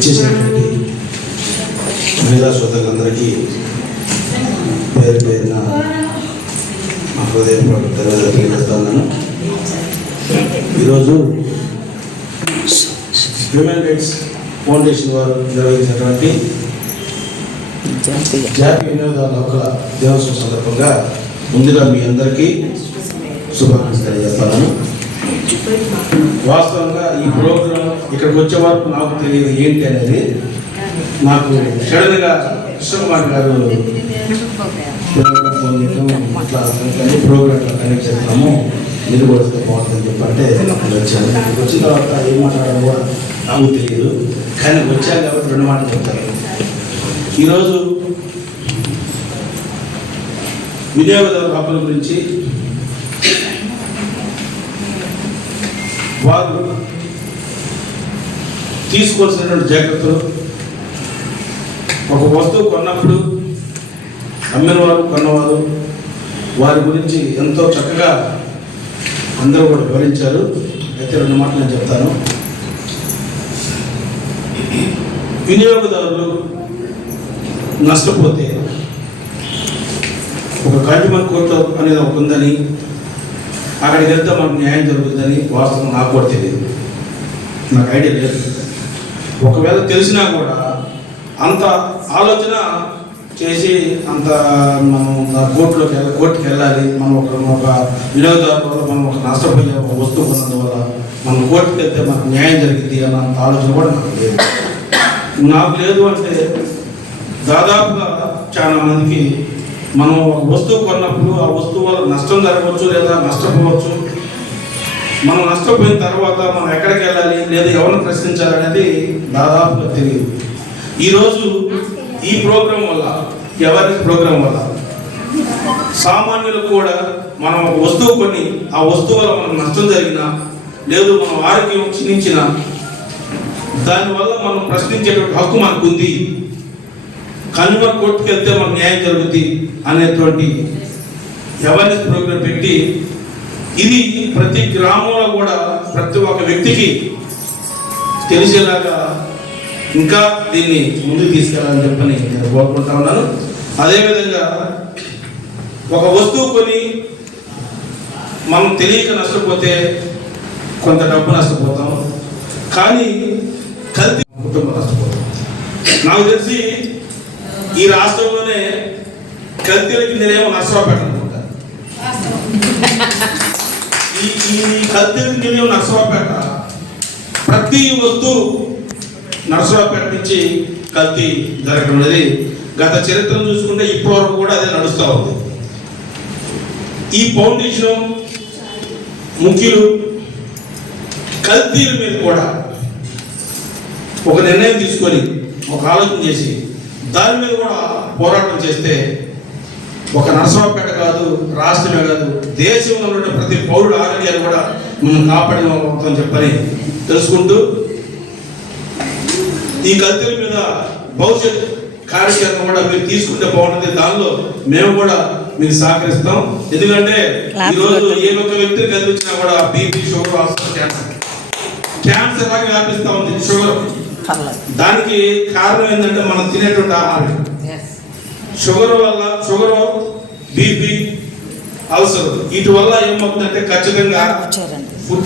ఇచ్చేసినటువంటి మహిళా శ్రోతలందరికీ పేరు పేరున మా హృదయపూర్వక ధన్యవాదాలు తెలియజేస్తా ఈరోజు హ్యూమన్ రైట్స్ ఫౌండేషన్ వారు నిర్వహించినటువంటి జాతీయ జాతీయ వినోదాల హక్కుల దినోత్సవం సందర్భంగా ముందుగా మీ అందరికీ శుభాకాంక్షలు తెలియజేస్తాను వాస్తవంగా ఈ ప్రోగ్రాం ఇక్కడికి వచ్చే వరకు నాకు తెలియదు ఏంటి అనేది నాకు సడన్గా కృష్ణకుమార్ గారు ఫోన్ చేయడం, ఇట్లా ప్రోగ్రామ్ కనెక్ట్ చేస్తాము. మీరు కూడా వస్తే బాగుంటుందని చెప్పంటే నేను వచ్చాను. ఇక్కడికి వచ్చిన తర్వాత ఏం మాట్లాడాలో కూడా నాకు తెలియదు. కానీ వచ్చాను కాబట్టి రెండు మాటలు చెప్తాను. ఈరోజు వినియోగదారు హక్కుల గురించి వారు తీసుకోవాల్సినటువంటి జాగ్రత్తలు. ఒక వస్తువు కొన్నప్పుడు అమ్మినవారు కొన్నవారు వారి గురించి ఎంతో చక్కగా అందరూ కూడా వివరించారు. అయితే రెండు మాటలు నేను చెప్తాను. వినియోగదారులు నష్టపోతే ఒక కన్జ్యూమర్ కోర్టు అనేది ఒకటి ఉందని అక్కడికి వెళ్తే మనకు న్యాయం జరుగుతుందని వాస్తవం నాకు కూడా తెలియదు. నాకు ఐడియా లేదు. ఒకవేళ తెలిసినా కూడా అంత ఆలోచన చేసి అంత మనం కోర్టులోకి వెళ్ళ కోర్టుకి వెళ్ళాలి. మనం ఒక ఒక వినియోగదారు వల్ల మనం ఒక నష్టపోయే ఒక వస్తువు కొన్నందువల్ల మనం కోర్టుకి వెళ్తే మనకు న్యాయం జరిగింది అన్న అంత ఆలోచన కూడా నాకు లేదు. నాకు లేదు అంటే దాదాపుగా చాలా మందికి మనం ఒక వస్తువు కొన్నప్పుడు ఆ వస్తువు వల్ల నష్టం జరగవచ్చు లేదా నష్టపోవచ్చు. మనం నష్టపోయిన తర్వాత మనం ఎక్కడికి వెళ్ళాలి లేదా ఎవరిని ప్రశ్నించాలి అనేది దాదాపుగా తెలియదు. ఈరోజు ఈ ప్రోగ్రాం వల్ల ఎవరి ప్రోగ్రాం వల్ల? సామాన్యులకు కూడా మనం ఒక వస్తువు కొని ఆ వస్తువు వల్ల మనకు నష్టం జరిగినా లేదు మనం ఆరోగ్యం క్షీణించినా దానివల్ల మనం ప్రశ్నించేటువంటి హక్కు మనకు కనుమ కోర్టుకి వెళ్తే మనకు న్యాయం జరుగుతుంది అనేటువంటి అవేర్నెస్ ప్రోగ్రాం పెట్టి ఇది ప్రతి గ్రామంలో కూడా ప్రతి ఒక్క వ్యక్తికి తెలిసేలాగా ఇంకా దీన్ని ముందుకు తీసుకెళ్ళాలని చెప్పని నేను కోరుకుంటా ఉన్నాను. అదేవిధంగా ఒక వస్తువు కొని మనం తెలియక నష్టపోతే కొంత డబ్బు నష్టపోతాం. కానీ కల్తీ కుటుంబం నష్టపోతాం. నాకు తెలిసి ఈ రాష్ట్రంలోనే కల్తీలకి నేనేమో నర్సరావుపేట అనుకుంటా ఈ ఈ కల్తీలకి నేనేమో ప్రతి వస్తువు నర్సరావుపేట నుంచి కల్తీ జరగడం అనేది గత చరిత్రను చూసుకుంటే ఇప్పటి వరకు కూడా అదే నడుస్తూ ఉంది. ఈ ఫౌండేషన్ ముఖ్యులు కల్తీల మీద కూడా ఒక నిర్ణయం తీసుకొని ఒక ఆలోచన చేసి దాని మీద కూడా పోరాటం చేస్తే ఒక నరసరావుపేట కాదు రాష్ట్రమే కాదు దేశంలో ఉన్న ప్రతి పౌరుడు ఆరోగ్యాన్ని కూడా మనం అవుతామని చెప్పని తెలుసుకుంటూ ఈ కల్తీల మీద భవిష్యత్ కార్యక్రమం కూడా మీరు తీసుకుంటే బాగుంటుంది. దానిలో మేము కూడా మీకు సహకరిస్తాం. ఎందుకంటే ఈ రోజు ఏ ఒక్క వ్యక్తిని కల్పించినా కూడా బీపీ షుగర్ క్యాన్సర్. క్యాన్సర్ లాగా వ్యాపిస్తా ఉంది. షుగర్. దానికి కారణం ఏంటంటే మనం తినేటువంటి ఆహారం. షుగర్ వల్ల షుగర్ బీపీ అల్సర్ వీటి వల్ల ఏమవుతుందంటే ఖచ్చితంగా ఫుడ్